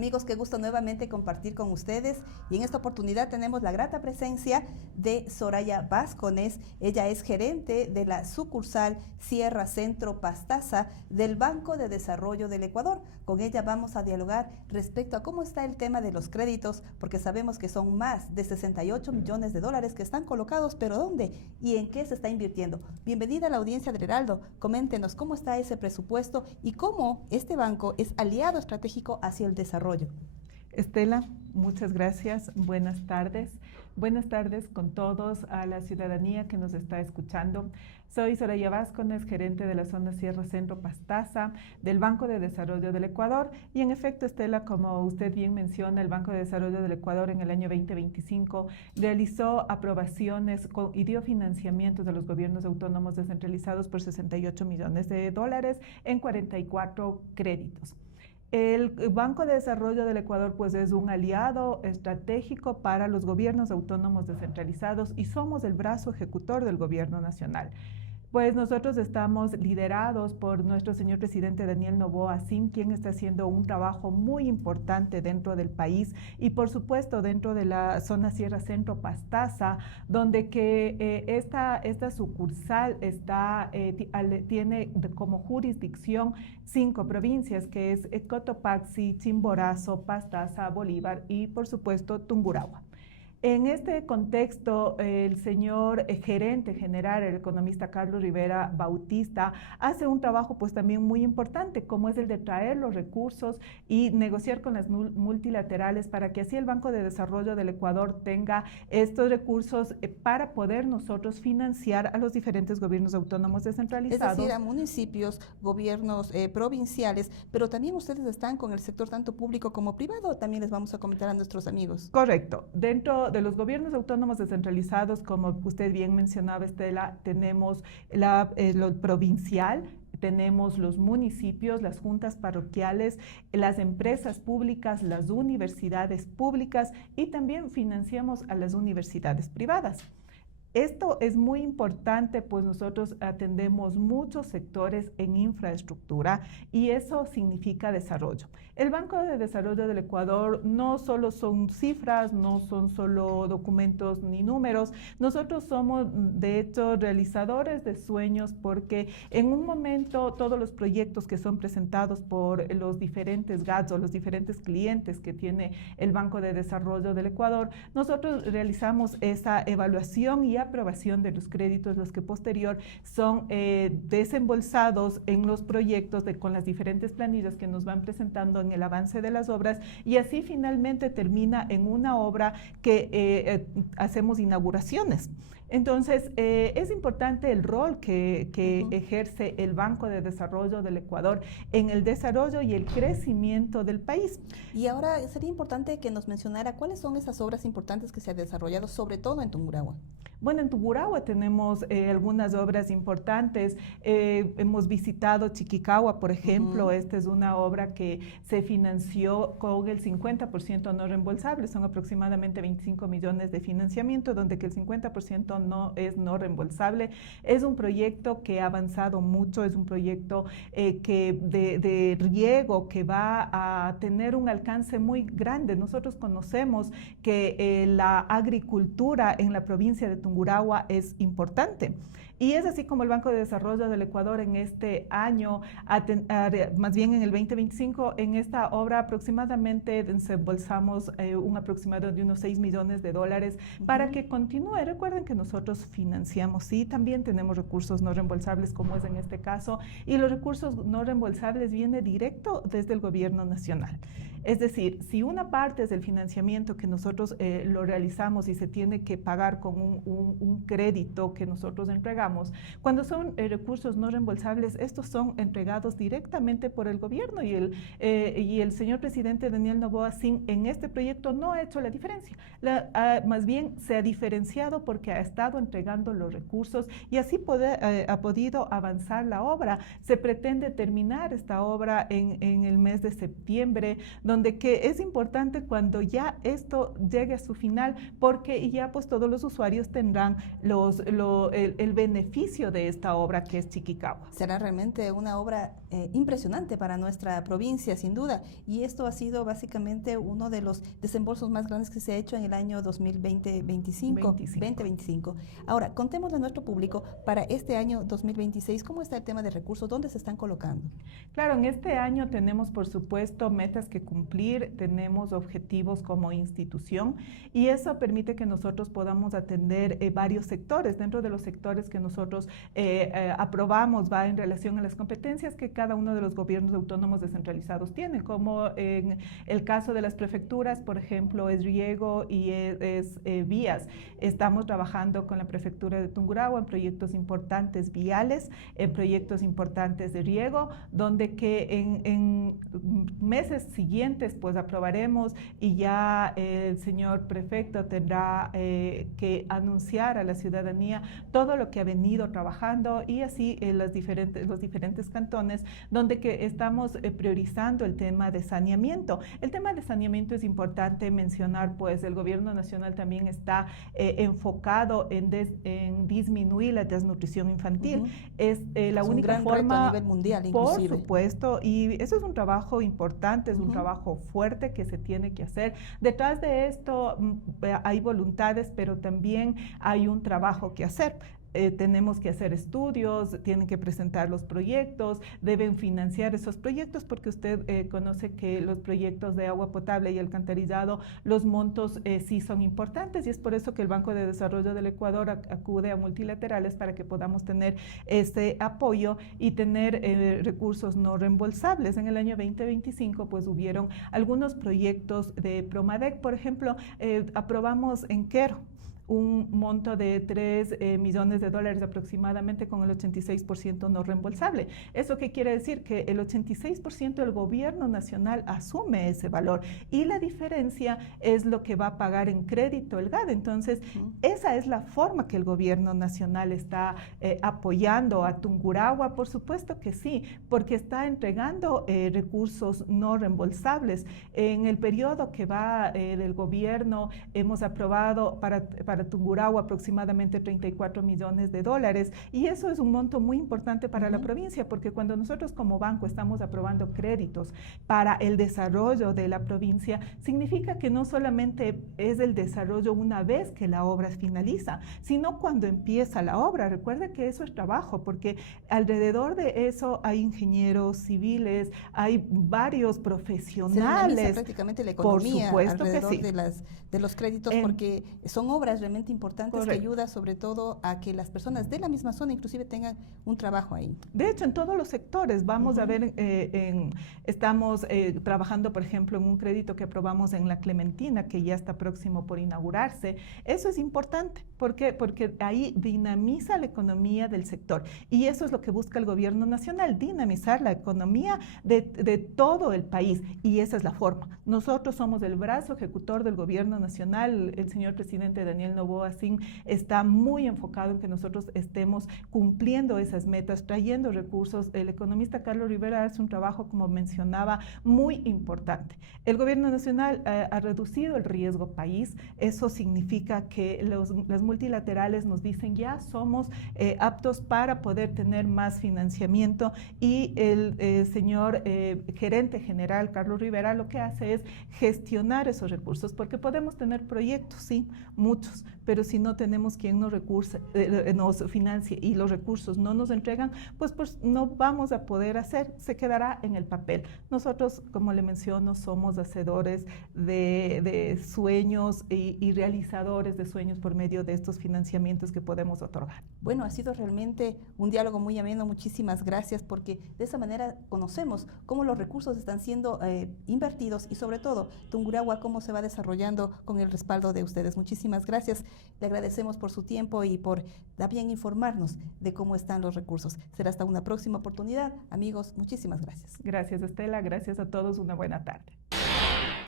Amigos, qué gusto nuevamente compartir con ustedes y en esta oportunidad tenemos la grata presencia de Soraya Vázquez. Ella es gerente de la sucursal Sierra Centro Pastaza del Banco de Desarrollo del Ecuador. Con ella vamos a dialogar respecto a cómo está el tema de los créditos, porque sabemos que son más de 68 millones de dólares que están colocados, pero ¿dónde y en qué se está invirtiendo? Bienvenida a la audiencia del Heraldo. Coméntenos cómo está ese presupuesto y cómo este banco es aliado estratégico hacia el desarrollo. Estela, muchas gracias. Buenas tardes. Buenas tardes con todos a la ciudadanía que nos está escuchando. Soy Soraya Vázquez, gerente de la zona Sierra Centro Pastaza del Banco de Desarrollo del Ecuador. Y en efecto, Estela, como usted bien menciona, el Banco de Desarrollo del Ecuador en el año 2025 realizó aprobaciones y dio financiamientos de los gobiernos autónomos descentralizados por 68 millones de dólares en 44 créditos. El Banco de Desarrollo del Ecuador pues es un aliado estratégico para los gobiernos autónomos descentralizados y somos el brazo ejecutor del gobierno nacional. Pues nosotros estamos liderados por nuestro señor presidente Daniel Noboa Sim, quien está haciendo un trabajo muy importante dentro del país y por supuesto dentro de la zona Sierra Centro Pastaza, donde esta sucursal tiene como jurisdicción 5 provincias, que es Cotopaxi, Chimborazo, Pastaza, Bolívar y por supuesto Tungurahua. En este contexto, el señor gerente general, el economista Carlos Rivera Bautista, hace un trabajo pues también muy importante, como es el de traer los recursos y negociar con las multilaterales para que así el Banco de Desarrollo del Ecuador tenga estos recursos para poder nosotros financiar a los diferentes gobiernos autónomos descentralizados. Es decir, a municipios, gobiernos provinciales, pero también ustedes están con el sector tanto público como privado, también les vamos a comentar a nuestros amigos. Correcto. Dentro de los gobiernos autónomos descentralizados, como usted bien mencionaba, Estela, tenemos lo provincial, tenemos los municipios, las juntas parroquiales, las empresas públicas, las universidades públicas y también financiamos a las universidades privadas. Esto es muy importante, pues nosotros atendemos muchos sectores en infraestructura y eso significa desarrollo. El Banco de Desarrollo del Ecuador no solo son cifras, no son solo documentos ni números, nosotros somos de hecho realizadores de sueños porque en un momento todos los proyectos que son presentados por los diferentes GATS o los diferentes clientes que tiene el Banco de Desarrollo del Ecuador, nosotros realizamos esa evaluación y aprobación de los créditos, los que posterior son desembolsados en los proyectos con las diferentes planillas que nos van presentando en el avance de las obras y así finalmente termina en una obra que hacemos inauguraciones. Entonces, es importante el rol que ejerce el Banco de Desarrollo del Ecuador en el desarrollo y el crecimiento del país. Y ahora sería importante que nos mencionara cuáles son esas obras importantes que se han desarrollado, sobre todo en Tungurahua. Bueno, en Tungurahua tenemos algunas obras importantes. Hemos visitado Chiquicahua, por ejemplo. Esta es una obra que se financió con el 50% no reembolsable. Son aproximadamente 25 millones de financiamiento, donde que el 50% no es no reembolsable. Es un proyecto que ha avanzado mucho, es un proyecto de riego que va a tener un alcance muy grande. Nosotros conocemos que la agricultura en la provincia de Tungurahua es importante. Y es así como el Banco de Desarrollo del Ecuador en este año, más bien en el 2025, en esta obra aproximadamente desembolsamos un aproximado de unos 6 millones de dólares para que continúe. Recuerden que nosotros financiamos y también tenemos recursos no reembolsables, como es en este caso, y los recursos no reembolsables vienen directo desde el gobierno nacional. Es decir, si una parte es el financiamiento que nosotros lo realizamos y se tiene que pagar con un crédito que nosotros entregamos, cuando son recursos no reembolsables, estos son entregados directamente por el gobierno y el señor presidente Daniel Noboa Sim en este proyecto no ha hecho la diferencia. Más bien se ha diferenciado porque ha estado entregando los recursos y así ha podido avanzar la obra. Se pretende terminar esta obra en el mes de septiembre, donde que es importante cuando ya esto llegue a su final, porque ya pues todos los usuarios tendrán el beneficio de esta obra que es Chiquicagua. Será realmente una obra impresionante para nuestra provincia, sin duda, y esto ha sido básicamente uno de los desembolsos más grandes que se ha hecho en el año 2025. Ahora, contémosle a nuestro público para este año 2026, ¿cómo está el tema de recursos? ¿Dónde se están colocando? Claro, en este año tenemos, por supuesto, metas que cumplir, tenemos objetivos como institución y eso permite que nosotros podamos atender varios sectores. Dentro de los sectores que nosotros aprobamos va en relación a las competencias que cada uno de los gobiernos autónomos descentralizados tiene, como en el caso de las prefecturas, por ejemplo, es riego y es vías. Estamos trabajando con la prefectura de Tungurahua en proyectos importantes viales, en proyectos importantes de riego, donde que en meses siguientes pues aprobaremos y ya el señor prefecto tendrá que anunciar a la ciudadanía todo lo que ha venido trabajando y así los diferentes cantones donde que estamos priorizando el tema de saneamiento. El tema de saneamiento es importante mencionar, pues el gobierno nacional también está enfocado en disminuir la desnutrición infantil. Es la única un gran forma reto a nivel mundial, inclusive. Por supuesto, y eso es un trabajo importante, es un trabajo fuerte que se tiene que hacer. Detrás de esto hay voluntades, pero también hay un trabajo que hacer. Tenemos que hacer estudios, tienen que presentar los proyectos, deben financiar esos proyectos porque usted conoce que los proyectos de agua potable y alcantarillado, los montos sí son importantes y es por eso que el Banco de Desarrollo del Ecuador acude a multilaterales para que podamos tener ese apoyo y tener recursos no reembolsables. En el año 2025 pues hubieron algunos proyectos de Promadec, por ejemplo, aprobamos en Quero un monto de $3 millones aproximadamente con el 86% no reembolsable. ¿Eso qué quiere decir? Que el 86% del gobierno nacional asume ese valor y la diferencia es lo que va a pagar en crédito el GAD. Entonces, esa es la forma que el gobierno nacional está apoyando a Tungurahua, por supuesto que sí, porque está entregando recursos no reembolsables. En el periodo que va del gobierno hemos aprobado para Tungurahua aproximadamente $34 millones y eso es un monto muy importante para la provincia porque cuando nosotros como banco estamos aprobando créditos para el desarrollo de la provincia, significa que no solamente es el desarrollo una vez que la obra finaliza, sino cuando empieza la obra. Recuerda que eso es trabajo porque alrededor de eso hay ingenieros civiles, hay varios profesionales. Se dinamiza prácticamente la economía por supuesto alrededor que sí. de los créditos porque son obras realmente importantes. Correcto. Que ayuda sobre todo a que las personas de la misma zona inclusive tengan un trabajo ahí. De hecho, en todos los sectores vamos a ver, estamos trabajando, por ejemplo, en un crédito que aprobamos en La Clementina, que ya está próximo por inaugurarse. Eso es importante. ¿Por qué? Porque ahí dinamiza la economía del sector. Y eso es lo que busca el gobierno nacional, dinamizar la economía de todo el país. Y esa es la forma. Nosotros somos el brazo ejecutor del gobierno nacional. El señor presidente Daniel Noboa Sin está muy enfocado en que nosotros estemos cumpliendo esas metas, trayendo recursos. El economista Carlos Rivera hace un trabajo, como mencionaba, muy importante. El gobierno nacional ha reducido el riesgo país. Eso significa que las multilaterales nos dicen ya somos aptos para poder tener más financiamiento y el señor gerente general Carlos Rivera lo que hace es gestionar esos recursos porque podemos tener proyectos, sí, muchos, pero si no tenemos quien nos financie y los recursos no nos entregan, pues no vamos a poder hacer, se quedará en el papel. Nosotros, como le menciono, somos hacedores de sueños y realizadores de sueños por medio de estos financiamientos que podemos otorgar. Bueno, ha sido realmente un diálogo muy ameno, muchísimas gracias, porque de esa manera conocemos cómo los recursos están siendo invertidos y sobre todo Tungurahua cómo se va desarrollando con el respaldo de ustedes. Muchísimas gracias, le agradecemos por su tiempo y por también informarnos de cómo están los recursos. Será hasta una próxima oportunidad. Amigos, muchísimas gracias. Gracias, Estela, gracias a todos, una buena tarde.